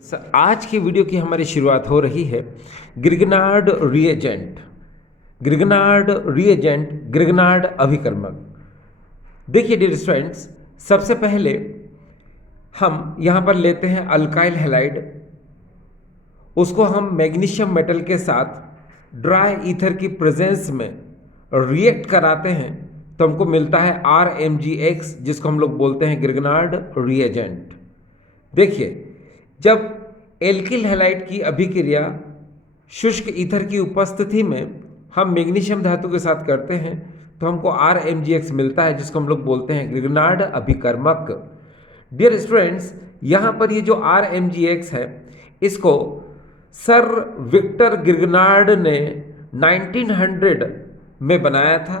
आज की वीडियो की हमारी शुरुआत हो रही है ग्रिग्नार्ड रिएजेंट। ग्रिग्नार्ड अभिकर्मक। देखिए डियर स्टूडेंट्स, सबसे पहले हम यहाँ पर लेते हैं अल्काइल हैलाइड। उसको हम मैग्नीशियम मेटल के साथ ड्राई ईथर की प्रेजेंस में रिएक्ट कराते हैं तो हमको मिलता है RMgX, जिसको हम लोग बोलते हैं ग्रिग्नार्ड रिएजेंट। देखिए, जब एल्किल हैलाइड की अभिक्रिया शुष्क ईथर की उपस्थिति में हम मैग्नीशियम धातु के साथ करते हैं तो हमको RMgX मिलता है, जिसको हम लोग बोलते हैं ग्रिग्नार्ड अभिकर्मक। डियर स्टूडेंट्स, यहाँ पर ये जो RMgX है, इसको सर विक्टर ग्रिग्नार्ड ने 1900 में बनाया था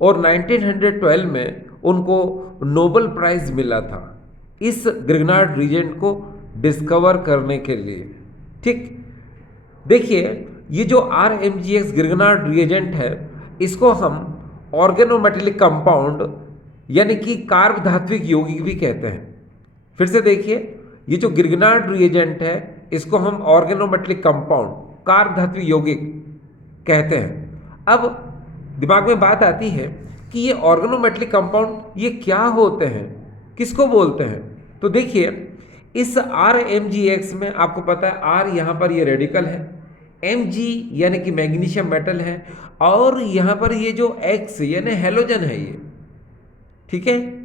और 1912 में उनको नोबेल प्राइज मिला था इस ग्रिग्नार्ड रिएजेंट को डिस्कवर करने के लिए। ठीक, देखिए ये जो RMgX ग्रिग्नार्ड रिएजेंट है, इसको हम ऑर्गेनोमेटेलिक कंपाउंड यानी कि कार्ब धात्विक यौगिक भी कहते हैं। फिर से देखिए, ये जो ग्रिग्नार्ड रिएजेंट है, इसको हम ऑर्गेनोमेटेलिक कंपाउंड कार्ब धात्विक यौगिक कहते हैं। अब दिमाग में बात आती है कि ये ऑर्गेनोमेटेलिक कंपाउंड ये क्या होते हैं, किसको बोलते हैं। तो देखिए, इस RMgX में आपको पता है R यहाँ पर ये रेडिकल है, Mg यानी कि मैग्नीशियम मेटल है, और यहाँ पर ये जो X यानी हेलोजन है ये, ठीक है।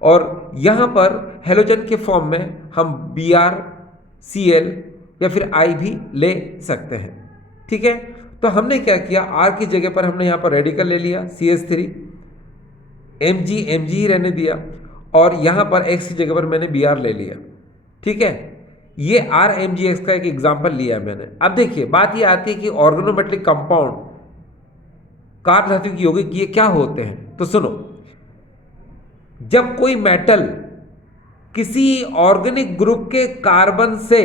और यहाँ पर हेलोजन के फॉर्म में हम Br, Cl या फिर I भी ले सकते हैं, ठीक है। तो हमने क्या किया, R की जगह पर हमने यहाँ पर रेडिकल ले लिया CH3, Mg ही रहने दिया, और यहाँ पर X की जगह पर मैंने Br ले लिया, ठीक है। ये RMgX का एक एग्जाम्पल लिया है मैंने। अब देखिए, बात ये आती है कि ऑर्गेनोमेटेलिक कंपाउंड कार्ब धातु की यौगिक ये क्या होते हैं। तो सुनो, जब कोई मेटल किसी ऑर्गेनिक ग्रुप के कार्बन से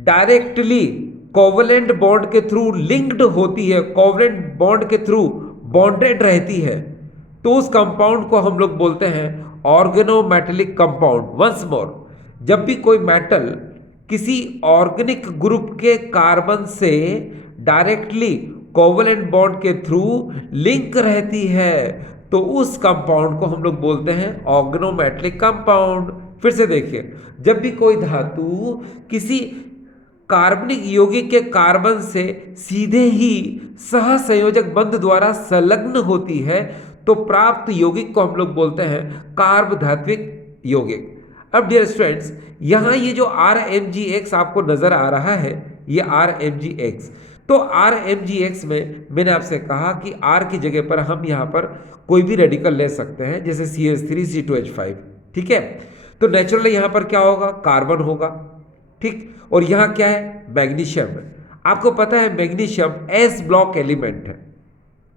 डायरेक्टली कोवलेंट बॉन्ड के थ्रू लिंक्ड होती है, कोवलेंट बॉन्ड के थ्रू बॉन्डेड रहती है, तो उस कंपाउंड को हम लोग बोलते हैं ऑर्गेनोमेटेलिक कंपाउंड। वंस मोर, जब भी कोई मेटल किसी ऑर्गेनिक ग्रुप के कार्बन से डायरेक्टली कोवलेंट बॉन्ड के थ्रू लिंक रहती है तो उस कंपाउंड को हम लोग बोलते हैं ऑर्गेनोमेटेलिक कंपाउंड। फिर से देखिए, जब भी कोई धातु किसी कार्बनिक यौगिक के कार्बन से सीधे ही सहसंयोजक बंध द्वारा संलग्न होती है तो प्राप्त यौगिक को हम लोग बोलते हैं कार्ब धात्विक यौगिक। अब डियर स्टूडेंट्स, यहाँ ये जो RMgX आपको नजर आ रहा है, ये RMgX। तो RMgX में मैंने आपसे कहा कि R की जगह पर हम यहाँ पर कोई भी रेडिकल ले सकते हैं, जैसे CH3 C2H5, ठीक है। तो नेचुरली यहाँ पर क्या होगा, कार्बन होगा, ठीक। और यहाँ क्या है, मैग्नीशियम है। आपको पता है मैग्नीशियम S ब्लॉक एलिमेंट है,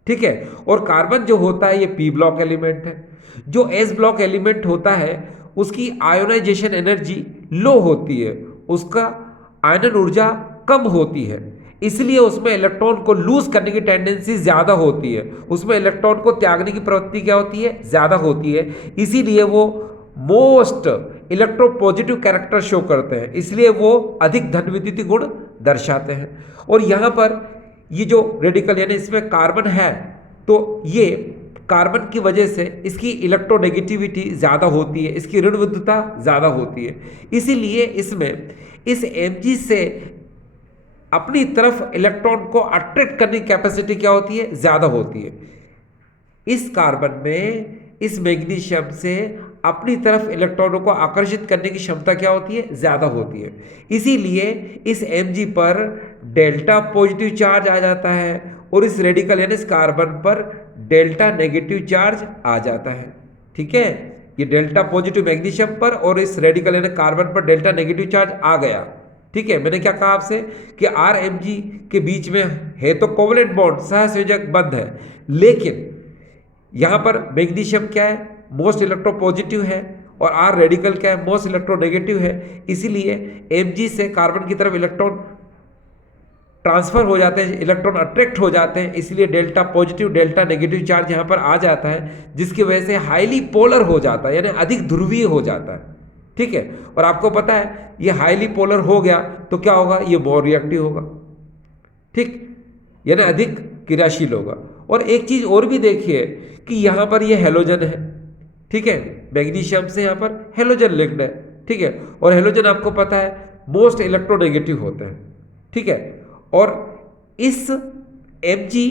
ठीक है। और कार्बन जो होता है ये P ब्लॉक एलिमेंट है। जो S ब्लॉक एलिमेंट होता है उसकी आयोनाइजेशन एनर्जी लो होती है, उसका आयनन ऊर्जा कम होती है, इसलिए उसमें इलेक्ट्रॉन को लूज करने की टेंडेंसी ज़्यादा होती है, उसमें इलेक्ट्रॉन को त्यागने की प्रवृत्ति क्या होती है, ज़्यादा होती है। इसीलिए वो मोस्ट इलेक्ट्रोपॉजिटिव कैरेक्टर शो करते हैं, इसलिए वो अधिक धन विद्युतीय गुण दर्शाते हैं। और यहाँ पर ये जो रेडिकल यानी इसमें कार्बन है, तो ये कार्बन की वजह से इसकी इलेक्ट्रोनेगेटिविटी ज़्यादा होती है, इसकी ऋण विद्युतता ज़्यादा होती है, इसीलिए इसमें इस Mg से अपनी तरफ इलेक्ट्रॉन को अट्रैक्ट करने की कैपेसिटी क्या होती है, ज़्यादा होती है। इस कार्बन में इस मैग्नीशियम से अपनी तरफ इलेक्ट्रॉनों को आकर्षित करने की क्षमता क्या होती है, ज़्यादा होती है। इसीलिए इस Mg पर डेल्टा पॉजिटिव चार्ज आ जाता है और इस रेडिकल यानी इस कार्बन पर डेल्टा नेगेटिव चार्ज आ जाता है, ठीक है। ये डेल्टा पॉजिटिव मैग्नीशियम पर और इस रेडिकल यानी कार्बन पर डेल्टा नेगेटिव चार्ज आ गया, ठीक है। मैंने क्या कहा आपसे कि RMg के बीच में है तो कोवलेंट बॉन्ड सहसंयोजक बंध है, लेकिन यहाँ पर मैग्नीशियम क्या है, मोस्ट इलेक्ट्रोपॉजिटिव है, और R रेडिकल क्या है, मोस्ट इलेक्ट्रोनेगेटिव है। इसीलिए Mg से कार्बन की तरफ इलेक्ट्रॉन ट्रांसफर हो जाते हैं, इलेक्ट्रॉन अट्रैक्ट हो जाते हैं, इसलिए delta positive delta negative charge यहाँ पर आ जाता है, जिसकी वजह से हाईली पोलर हो जाता है, यानी अधिक ध्रुवीय हो जाता है, ठीक है। और आपको पता है ये हाईली पोलर हो गया तो क्या होगा, ये मोर रिएक्टिव होगा, ठीक, यानी अधिक क्रियाशील होगा। और एक चीज और भी देखिए कि यहाँ पर ये हेलोजन है, ठीक है, मैग्नीशियम से यहाँ पर हेलोजन लिंक्ड है, ठीक है। और हेलोजन आपको पता है मोस्ट इलेक्ट्रोनेगेटिव होते हैं, ठीक है। और इस Mg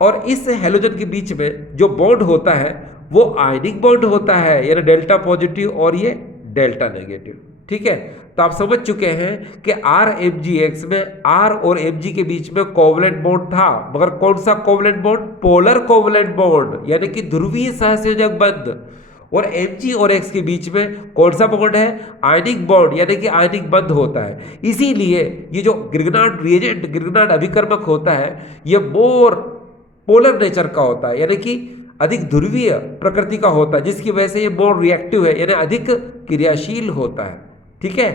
और इस हेलोजन के बीच में जो बॉन्ड होता है वो आयनिक बॉन्ड होता है, यानी डेल्टा पॉजिटिव और ये डेल्टा नेगेटिव, ठीक है। तो आप समझ चुके हैं कि RMgX में R और Mg के बीच में कोवलेंट बॉन्ड था, मगर कौन सा covalent bond, polar covalent bond, यानी कि ध्रुवीय सहसंयोजक बंध। और Mg और X के बीच में कौन सा बॉन्ड है, आयनिक बॉन्ड, यानी कि आयनिक बंध होता है। इसीलिए ये जो ग्रिग्नार्ड रिएजेंट, ग्रिग्नार्ड अभिकर्मक होता है, ये मोर पोलर नेचर का होता है, यानी कि अधिक ध्रुवीय प्रकृति का होता है, जिसकी वजह से ये मोर रिएक्टिव है, यानी अधिक क्रियाशील होता है, ठीक है।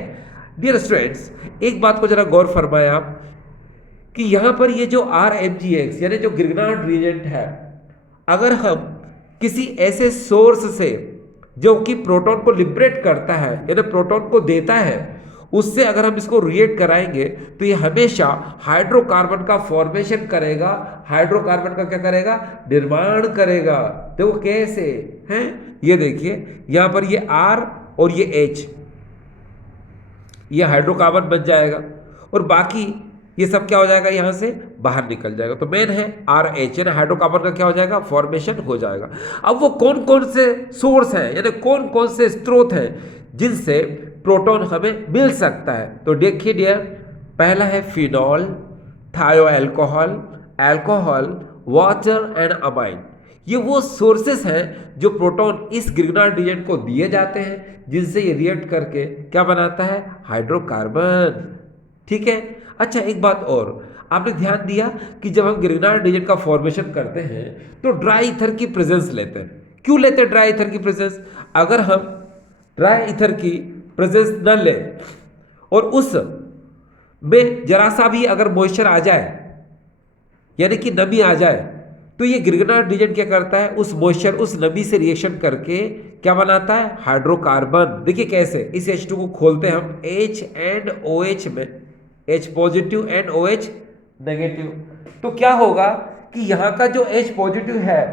डियर स्टूडेंट्स, एक बात को जरा गौर फरमाएं आप कि यहां पर ये जो RMgX यानी जो ग्रिग्नार्ड रिएजेंट है, अगर हम किसी ऐसे सोर्स से जो कि प्रोटॉन को लिबरेट करता है, यानी प्रोटॉन को देता है, उससे अगर हम इसको रिएक्ट कराएंगे तो ये हमेशा हाइड्रोकार्बन का फॉर्मेशन करेगा, हाइड्रोकार्बन का क्या करेगा, निर्माण करेगा। देखो कैसे हैं, ये देखिए यहां पर ये R और ये H, ये हाइड्रोकार्बन बन जाएगा और बाकी ये सब क्या हो जाएगा, यहां से बाहर निकल जाएगा। तो मेन है RH, यानी हाइड्रोकार्बन का क्या हो जाएगा, फॉर्मेशन हो जाएगा। अब वो कौन कौन से सोर्स हैं, यानी कौन कौन से स्रोत हैं जिनसे प्रोटॉन हमें मिल सकता है। तो देखिए डियर, पहला है फिनॉल, थायो alcohol, alcohol, water and amine. ये वो सोर्सेस हैं जो प्रोटॉन इस ग्रिग्नार्ड रिएजेंट को दिए जाते हैं, जिनसे ये रिएक्ट करके क्या बनाता है, हाइड्रोकार्बन, ठीक है। अच्छा एक बात और, आपने ध्यान दिया कि जब हम ग्रिग्नार्ड रिएजेंट का फॉर्मेशन करते हैं तो ड्राई ईथर की प्रेजेंस लेते हैं। क्यों लेते हैं ड्राई ईथर की प्रेजेंस? अगर हम ड्राई ईथर की प्रेजेंस न लें और उस में जरा सा भी अगर मॉइस्चर आ जाए, यानी कि नमी आ जाए, तो ये ग्रिग्नार्ड रिएजेंट क्या करता है, उस मॉइस्चर, उस नमी से रिएक्शन करके क्या बनाता है, हाइड्रोकार्बन। देखिए कैसे, इस H2 को खोलते हैं हम H एंड OH में, H positive and OH negative. तो क्या होगा कि यहां का जो H पॉजिटिव है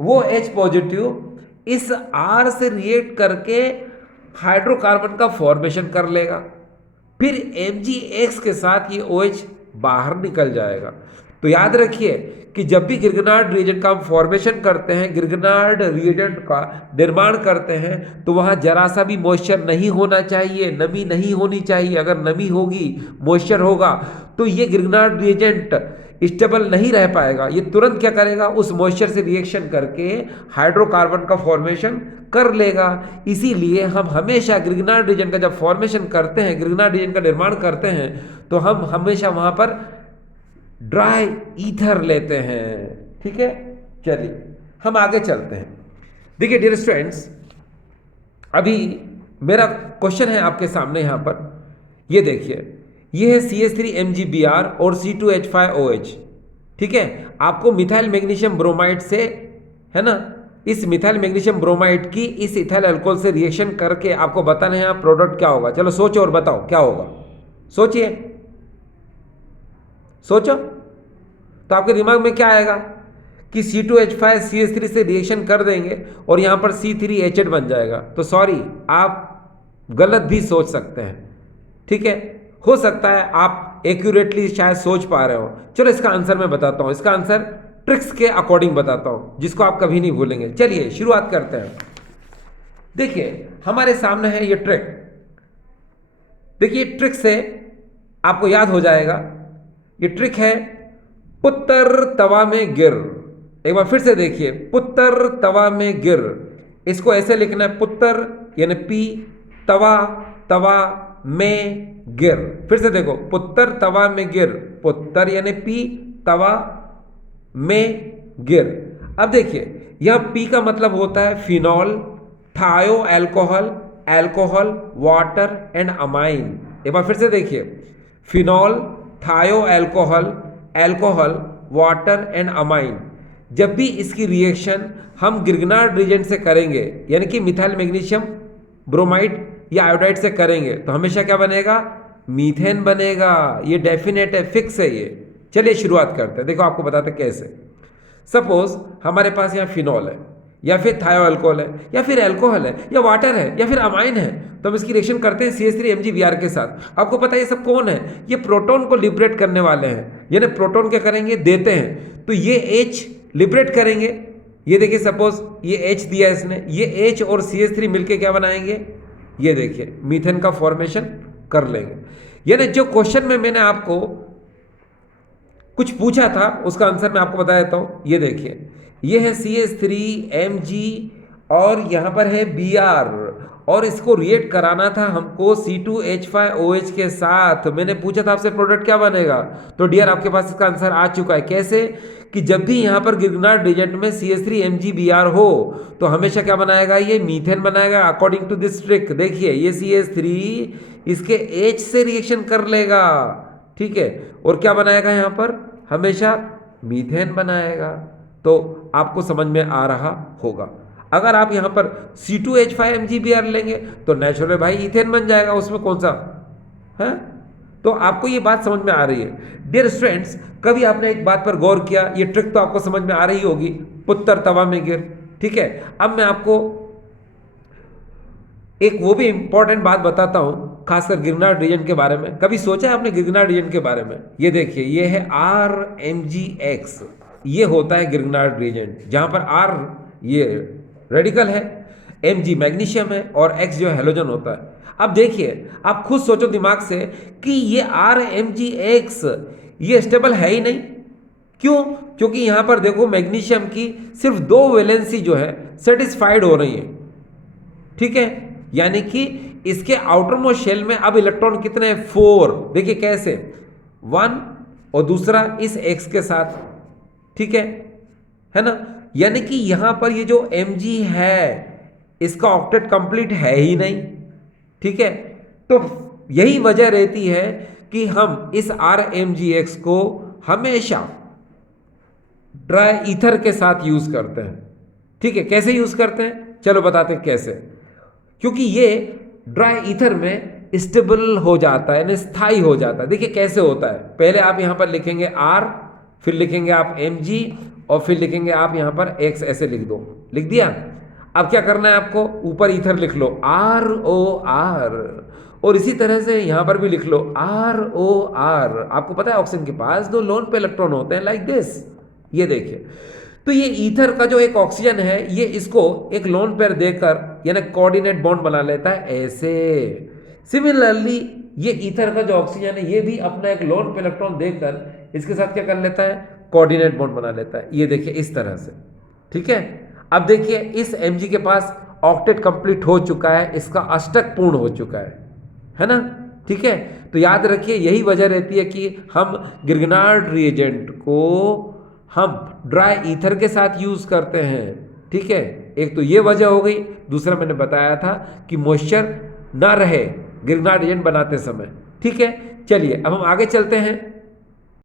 वो H पॉजिटिव इस R से रिएक्ट करके हाइड्रोकार्बन का फॉर्मेशन कर लेगा, फिर MgX के साथ ये OH बाहर निकल जाएगा। तो याद रखिए कि जब भी ग्रिग्नार्ड रिएजेंट का हम फॉर्मेशन करते हैं, ग्रिग्नार्ड रिएजेंट का निर्माण करते हैं, तो वहां जरा सा भी मॉइस्चर नहीं होना चाहिए, नमी नहीं होनी चाहिए। अगर नमी होगी, मॉइस्चर होगा, तो ये ग्रिग्नार्ड रिएजेंट स्टेबल नहीं रह पाएगा। ये तुरंत क्या करेगा, उस मॉइस्चर से रिएक्शन करके हाइड्रोकार्बन का फॉर्मेशन कर लेगा। इसीलिए हम हमेशा ग्रिग्नार्ड रिएजेंट का जब फॉर्मेशन करते हैं, ग्रिग्नार्ड रिएजेंट का निर्माण करते हैं, तो हम हमेशा वहां पर ड्राई ईथर लेते हैं, ठीक है। चलिए हम आगे चलते हैं। देखिए डियर स्टूडेंट्स, अभी मेरा क्वेश्चन है आपके सामने यहां पर, ये देखिए, ये है CH3MgBr और C2H5OH, ठीक है। आपको मिथाइल मैग्नीशियम ब्रोमाइड से, है ना, इस मिथाइल मैग्नीशियम ब्रोमाइड की इस इथाइल अल्कोहल से रिएक्शन करके आपको बताना है यहाँ प्रोडक्ट क्या होगा। चलो सोचो और बताओ क्या होगा, सोचिए, सोचो। तो आपके दिमाग में क्या आएगा कि C2H5 CH3 से रिएक्शन कर देंगे और यहां पर C3H8 बन जाएगा। तो सॉरी, आप गलत भी सोच सकते हैं, ठीक है। हो सकता है आप एक्यूरेटली शायद सोच पा रहे हो। चलो इसका आंसर मैं बताता हूं, इसका आंसर ट्रिक्स के अकॉर्डिंग बताता हूं, जिसको आप कभी नहीं भूलेंगे। चलिए शुरुआत करते हैं। देखिए हमारे सामने है ये ट्रिक। देखिए ट्रिक से आपको याद हो जाएगा, ये ट्रिक है पुत्र तवा में गिर। एक बार फिर से देखिए, पुत्र तवा में गिर, इसको ऐसे लिखना है, पुत्र यानी P, तवा, तवा में गिर। फिर से देखो, पुत्र तवा में गिर, पुत्र यानी P, तवा में गिर। अब देखिए यह P का मतलब होता है फिनॉल, थायो alcohol, alcohol, water and amine. एक बार फिर से देखिए, फिनॉल, थायो alcohol, alcohol, water and amine. जब भी इसकी रिएक्शन हम ग्रिग्नार्ड रिएजेंट से करेंगे, यानी कि मिथाइल मैग्नीशियम ब्रोमाइड या आयोडाइड से करेंगे तो हमेशा क्या बनेगा, मीथेन बनेगा। ये डेफिनेट है, फिक्स है ये। चलिए शुरुआत करते हैं, देखो आपको बताते हैं कैसे। सपोज हमारे पास यहाँ फिनॉल है या फिर थायो अल्कोहल है या फिर अल्कोहल है या वाटर है या फिर अमाइन है, तो हम इसकी रिएक्शन करते हैं CH3 MgBr के साथ। आपको पता है ये सब कौन है, ये प्रोटॉन को लिबरेट करने वाले हैं, यानी प्रोटॉन क्या करेंगे, देते हैं, तो ये H लिबरेट करेंगे। ये देखिए सपोज ये H दिया इसने, ये H और CH3 मिलके क्या बनाएंगे, ये देखिए मीथेन का फॉर्मेशन कर लेंगे। यानी जो क्वेश्चन में मैंने आपको कुछ पूछा था उसका आंसर मैं आपको बता देता हूं। ये देखिए ये है CH3Mg और यहां पर है Br, और इसको रिएक्ट कराना था हमको C2H5OH के साथ। मैंने पूछा था आपसे प्रोडक्ट क्या बनेगा, तो डियर आपके पास इसका आंसर आ चुका है। कैसे कि जब भी यहां पर गिरनार्ड रिएजेंट में CH3MgBr हो तो हमेशा क्या बनाएगा, ये मीथेन बनाएगा अकॉर्डिंग टू दिस ट्रिक। देखिए ये CH3 इसके H से रिएक्शन कर लेगा, ठीक है, और क्या बनाएगा यहां पर, हमेशा मीथेन बनाएगा। तो आपको समझ में आ रहा होगा। अगर आप यहां पर C2H5MgBr लेंगे तो नेचुरल भाई इथेन बन जाएगा, उसमें कौन सा है। तो आपको ये बात समझ में आ रही है। डियर स्टूडेंट्स, कभी आपने एक बात पर गौर किया, ये ट्रिक तो आपको समझ में आ रही होगी, पुत्र तवा में गिर, ठीक है। अब मैं आपको एक वो भी इंपॉर्टेंट बात बताता हूं, खासकर गिरनार्ड रीजन के बारे में। कभी सोचा है आपने गिरनार्ड रीजन के बारे में? ये देखिए ये है RMgX, ये होता है गिरनार्ड रीजन, जहां पर R ये रेडिकल है, Mg मैग्नीशियम है और X जो हैलोजन होता है। अब देखिए आप खुद सोचो दिमाग से कि ये RMgX ये स्टेबल है ही नहीं। क्यों? क्योंकि यहां पर देखो मैग्नीशियम की सिर्फ 2 वैलेंसी जो है सेटिस्फाइड हो रही है, ठीक है, यानी कि इसके आउटर मोस्ट शेल में अब इलेक्ट्रॉन कितने हैं, 4। देखिए कैसे, 1 और दूसरा इस X के साथ, ठीक है ना। यानी कि यहां पर ये जो Mg है इसका ऑक्टेट कंप्लीट है ही नहीं, ठीक है। तो यही वजह रहती है कि हम इस RMgX को हमेशा ड्राई ईथर के साथ यूज करते हैं, ठीक है। कैसे यूज करते हैं, चलो बताते हैं कैसे। क्योंकि ये ड्राई ईथर में स्टेबल हो जाता है, यानी स्थायी हो जाता है। देखिए कैसे होता है, पहले आप यहां पर लिखेंगे R, फिर लिखेंगे आप Mg और फिर लिखेंगे आप यहां पर X, ऐसे लिख दो, लिख दिया। अब क्या करना है आपको, ऊपर ईथर लिख लो ROR, और इसी तरह से यहां पर भी लिख लो ROR। आपको पता है ऑक्सीजन के पास 2 लोन पे इलेक्ट्रॉन होते हैं, लाइक दिस, ये देखिए। तो ये ईथर का जो एक ऑक्सीजन है ये इसको एक लोन पेयर देकर यानी कोऑर्डिनेट बॉन्ड बना लेता है ऐसे। सिमिलरली ये ईथर का जो ऑक्सीजन है ये भी अपना एक लोन पे इलेक्ट्रॉन देकर इसके साथ क्या कर लेता है, कोऑर्डिनेट बॉन्ड बना लेता है। ये देखिए इस तरह से, ठीक है। अब देखिए इस Mg के पास ऑक्टेट कंप्लीट हो चुका है, इसका अष्टक पूर्ण हो चुका है ना, ठीक है। तो याद रखिए यही वजह रहती है कि हम गिरनार्ड रिएजेंट को हम ड्राई ईथर के साथ यूज करते हैं, ठीक है। एक तो ये वजह हो गई, दूसरा मैंने बताया था कि मॉइस्चर ना रहे गिरनार्ड रिएजेंट बनाते समय, ठीक है। चलिए अब हम आगे चलते हैं।